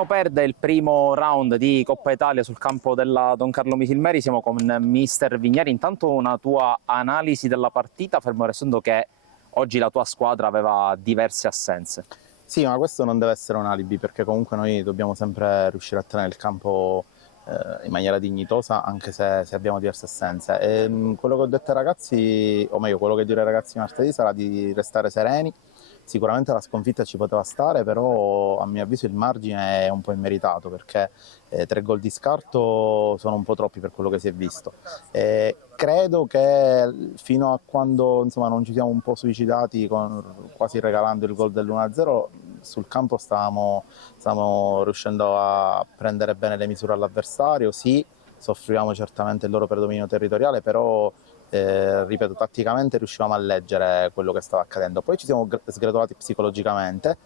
Ateneo perde il primo round di Coppa Italia sul campo della Don Carlo Misilmeri. Siamo con mister Vigneri. Intanto una tua analisi della partita, fermo restando che oggi la tua squadra aveva diverse assenze. Sì, ma questo non deve essere un alibi, perché comunque noi dobbiamo sempre riuscire a tenere il campo in maniera dignitosa, anche se abbiamo diverse assenze. Quello che ho detto ai ragazzi, o meglio, quello che dirò ai ragazzi martedì sarà di restare sereni. Sicuramente la sconfitta ci poteva stare, però a mio avviso il margine è un po' immeritato, perché 3 gol di scarto sono un po' troppi per quello che si è visto. Credo che fino a quando non ci siamo un po' suicidati, quasi regalando il gol dell'1-0, sul campo stavamo riuscendo a prendere bene le misure all'avversario. Sì, soffrivamo certamente il loro predominio territoriale, però ripeto, tatticamente riuscivamo a leggere quello che stava accadendo. Poi ci siamo sgretolati psicologicamente,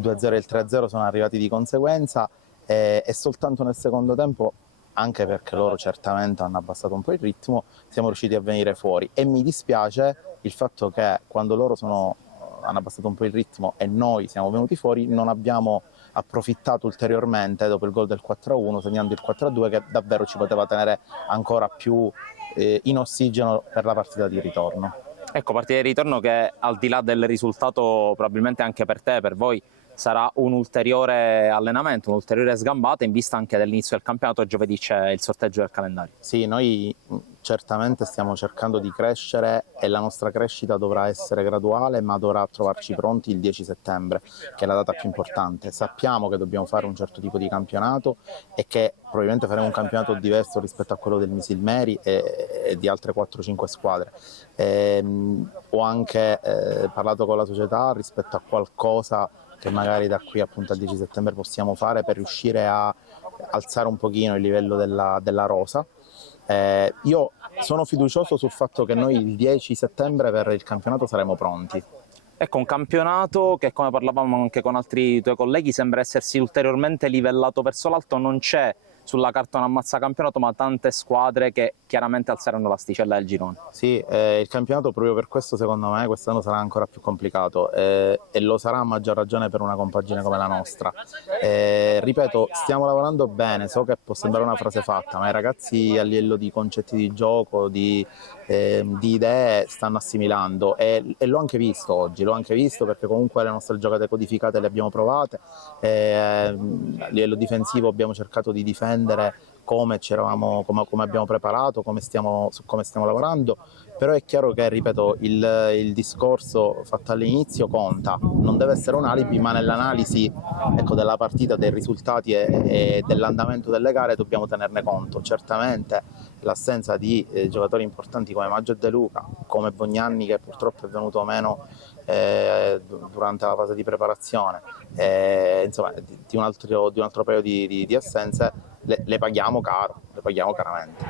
2-0 e il 3-0 sono arrivati di conseguenza, e soltanto nel secondo tempo, anche perché loro certamente hanno abbassato un po' il ritmo, siamo riusciti a venire fuori. E mi dispiace il fatto che quando loro hanno abbassato un po' il ritmo e noi siamo venuti fuori, non abbiamo approfittato ulteriormente dopo il gol del 4-1, segnando il 4-2, che davvero ci poteva tenere ancora più in ossigeno per la partita di ritorno. Ecco, partita di ritorno che al di là del risultato, probabilmente anche per te, per voi, sarà un ulteriore allenamento, un'ulteriore sgambata in vista anche dell'inizio del campionato. Giovedì c'è il sorteggio del calendario. Sì, noi certamente stiamo cercando di crescere e la nostra crescita dovrà essere graduale, ma dovrà trovarci pronti il 10 settembre, che è la data più importante. Sappiamo che dobbiamo fare un certo tipo di campionato e che probabilmente faremo un campionato diverso rispetto a quello del Misilmeri e di altre 4-5 squadre. Ho anche parlato con la società rispetto a qualcosa che magari da qui appunto al 10 settembre possiamo fare per riuscire a alzare un pochino il livello della rosa. Io sono fiducioso sul fatto che noi il 10 settembre per il campionato saremo pronti. Ecco, un campionato che, come parlavamo anche con altri tuoi colleghi, sembra essersi ulteriormente livellato verso l'alto. Non c'è sulla carta un ammazzacampionato, ma tante squadre che chiaramente alzeranno l'asticella del girone. Sì, il campionato proprio per questo secondo me quest'anno sarà ancora più complicato, e lo sarà a maggior ragione per una compagine come la nostra. Ripeto, stiamo lavorando bene, so che può sembrare una frase fatta, ma i ragazzi a livello di concetti di gioco, di idee stanno assimilando, e l'ho anche visto oggi, perché comunque le nostre giocate codificate le abbiamo provate, a livello difensivo abbiamo cercato di difendere come abbiamo preparato, su come stiamo lavorando. Però è chiaro che, ripeto, il discorso fatto all'inizio conta, non deve essere un alibi, ma nell'analisi della partita, dei risultati e dell'andamento delle gare dobbiamo tenerne conto. Certamente l'assenza di giocatori importanti come Maggio e De Luca, come Bognanni, che purtroppo è venuto meno durante la fase di preparazione, insomma di un altro paio di assenze, le paghiamo caro, le paghiamo caramente.